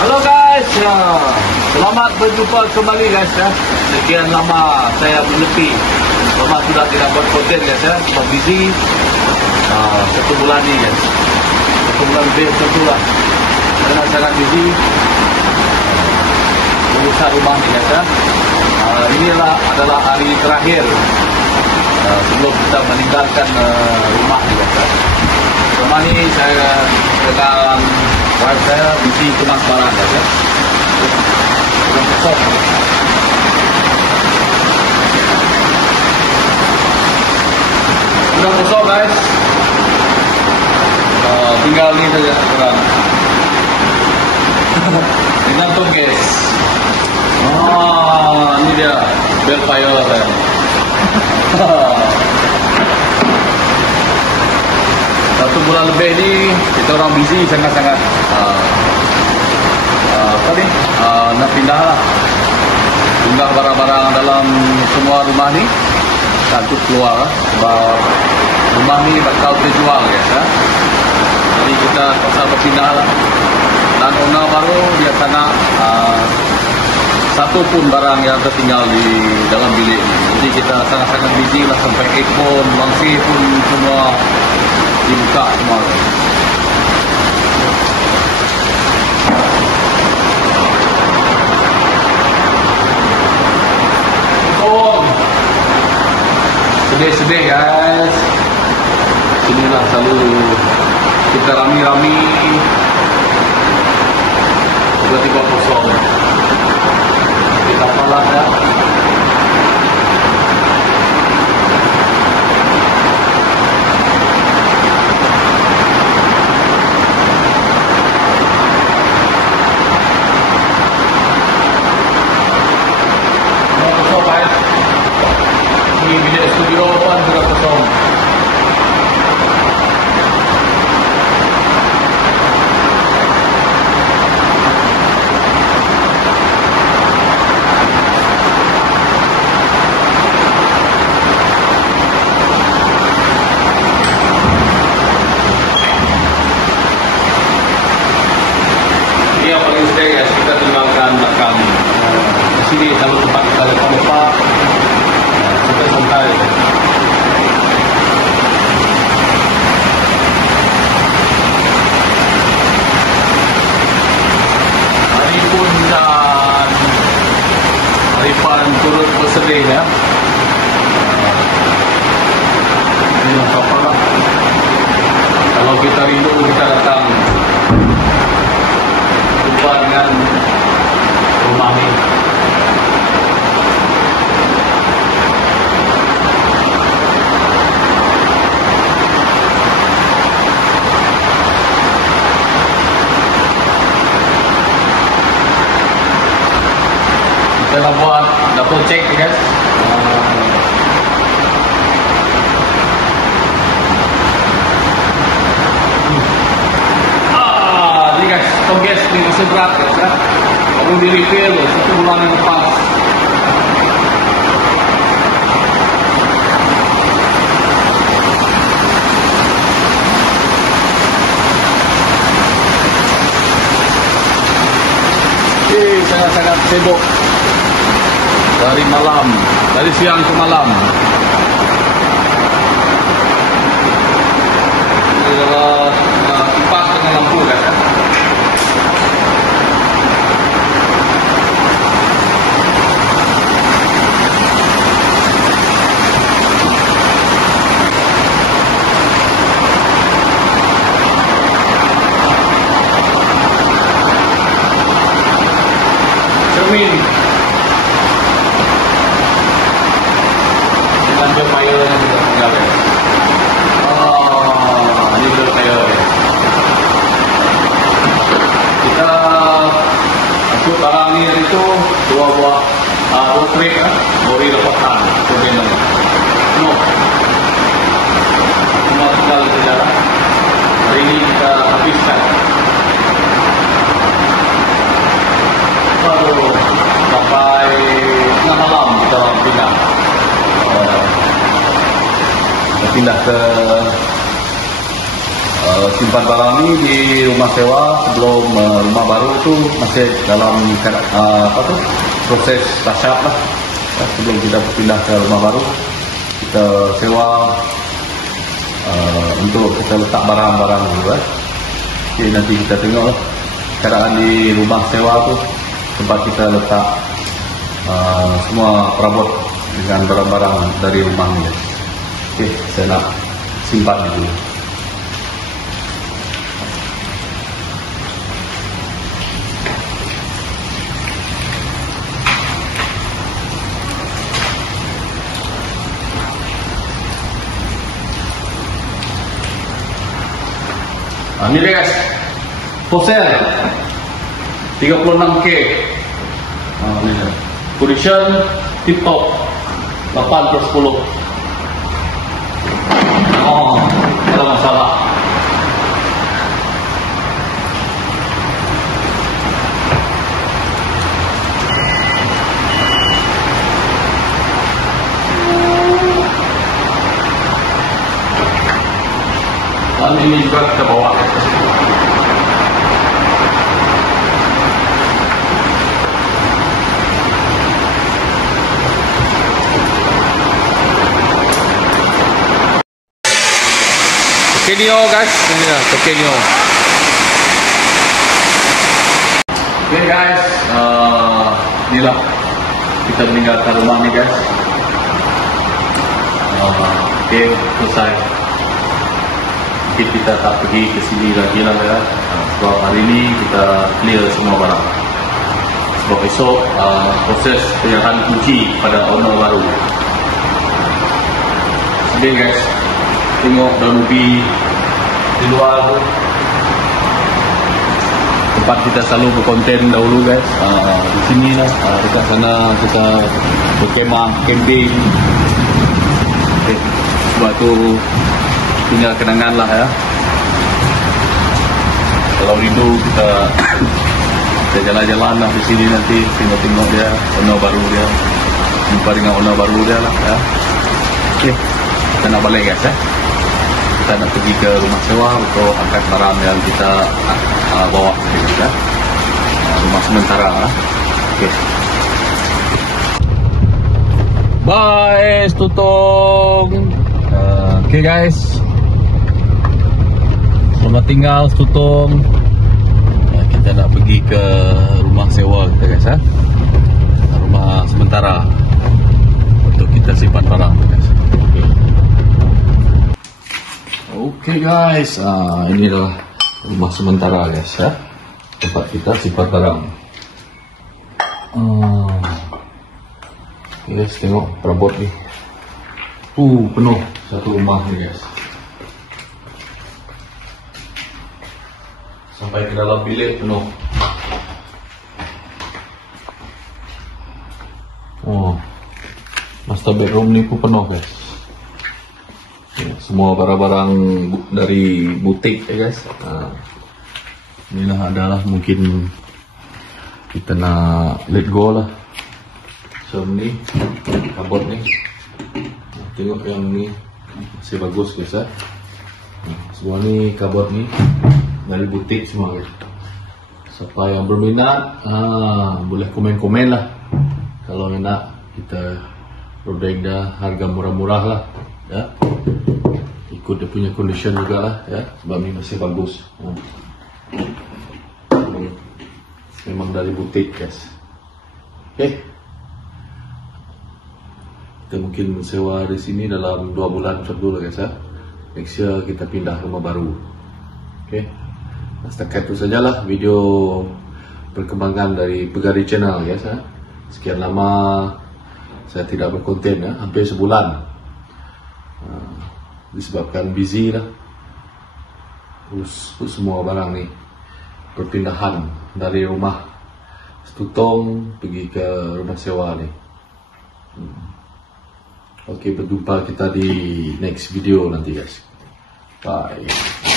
Halo guys, selamat berjumpa kembali guys ya. Sekian lama saya menepi, lama sudah tidak buat konten guys ya, sebab busy. 1 bulan ni guys, 1 bulan lebih tentulah, karena sangat busy urusan rumah ni guys ya. Inilah adalah hari terakhir sebelum kita meninggalkan rumah ni guys ya. Rumah ni saya dengan wife saya busy kemas barang guys ya. Sudah kosong. Sudah kosong guys. Tinggal ni saja sekarang. Gantung guys. Ini dia bel fire saya. Satu bulan lebih ni kita orang busy sangat-sangat. Nak pindah lah, pindah barang-barang dalam semua rumah ni satu keluar sebab rumah ni bakal terjual guys ya. Jadi kita terpaksa berpindah lah, dan owner baru dia tak nak satu pun barang yang tertinggal di dalam bilik ni. Jadi kita sangat-sangat busy lah, sampai aircon, wangsi pun semua dibuka semua guys. Sedih-sedih guys. Inilah selalu kita rami-rami, tiba-tiba kosong. Kita apalah ya. Kosong guys. Ini bilik studio pun sudah kosong. Ini yang paling sering guys, kita tinggalkan belakang. Di sini selalu tempat kita lepak-lepak. Kita santai. Hari pun dan Arifan turut bersedih ya. Ini apa lah. Kalau kita rindu, kita datang jumpa dengan rumah ni. Kita nak buat double check guys. Ni guys, stop gas ni masih berat guys ya. Baru di repair 1 bulan yang lepas. Sangat-sangat sibuk. Dari malam, dari siang ke malam. Ini adalah kipas dengan lampu kan. Cermin. Bel fire yang sudah tinggal guys. Ini bel fire. Kita masuk barang ni itu 2 buah crate bori lepatan container. No. Semua tinggal saja. Hari ini kita habiskan. Baru sampai tengah malam kita pindah. Pindah ke simpan barang ni di rumah sewa sebelum rumah baru tu masih dalam proses tasyap lah. Sebelum kita berpindah ke rumah baru, kita sewa untuk kita letak barang-barang dulu. Okay, nanti kita tengok lah keadaan di rumah sewa tu, tempat kita letak semua perabot dengan barang-barang dari rumah ni. Okay, saya nak simpan dulu. Ini dia guys, Fossil 36K. Ini dia. Condition tip top 8/10. Tak ada masalah. Dan ini juga kita bawa. Tokenio guys, ini lah Tokenio. Okay guys, inilah kita meninggalkan rumah ni guys. Okay, selesai. Mungkin kita tak pergi ke sini lagi lah ya. Sebab hari ni kita clear semua barang. Sebab besok proses penyerahan kunci pada owner baru. Okay guys, tengok daun ubi di luar tu, tempat kita selalu berkonten dahulu guys. Di sini lah, dekat sana kita berkemah, camping. Okay. Sebab tu punya kenangan lah ya. Kalau rindu kita jalan-jalan lah di sini nanti, tengok-tengok dia, owner baru dia, jumpa dengan owner baru dia lah ya. Okay, kita nak balik guys ya. Kita nak pergi ke rumah sewa untuk angkat barang yang kita bawa ya. Rumah sementara lah. Okay. Bye Tutong. Okay guys, selamat tinggal Tutong. Kita nak pergi ke rumah sewa kita guys ya. Rumah sementara untuk kita simpan barang guys. Okay guys, ini adalah rumah sementara guys ya, tempat kita simpan barang. Guys, tengok perabot ni, penuh satu rumah ni guys, sampai ke dalam bilik penuh. Master bedroom ni pun penuh guys. Semua barang-barang dari butik ya guys. Inilah adalah mungkin kita nak let go lah. So ni kabut ni, tengok yang ni masih bagus guys ya. Semua ni kabut ni dari butik semua guys. Siapa yang berminat boleh komen-komen lah. Kalau nak kita provide dah harga murah-murah lah ya. Ikut dia punya condition juga lah ya, sebab ni masih bagus. Memang dari butik guys. Okay, kita mungkin sewa di sini dalam 2 bulan macam dulu guys ya. Next year kita pindah rumah baru. Okay, setakat itu sajalah video perkembangan dari Pegari Channel guys ya. Sekian lama saya tidak berkonten ya, hampir sebulan. Disebabkan busy lah, urus semua barang ni, perpindahan dari rumah Tutong pergi ke rumah sewa ni. Okay, berjumpa kita di next video nanti guys. Bye.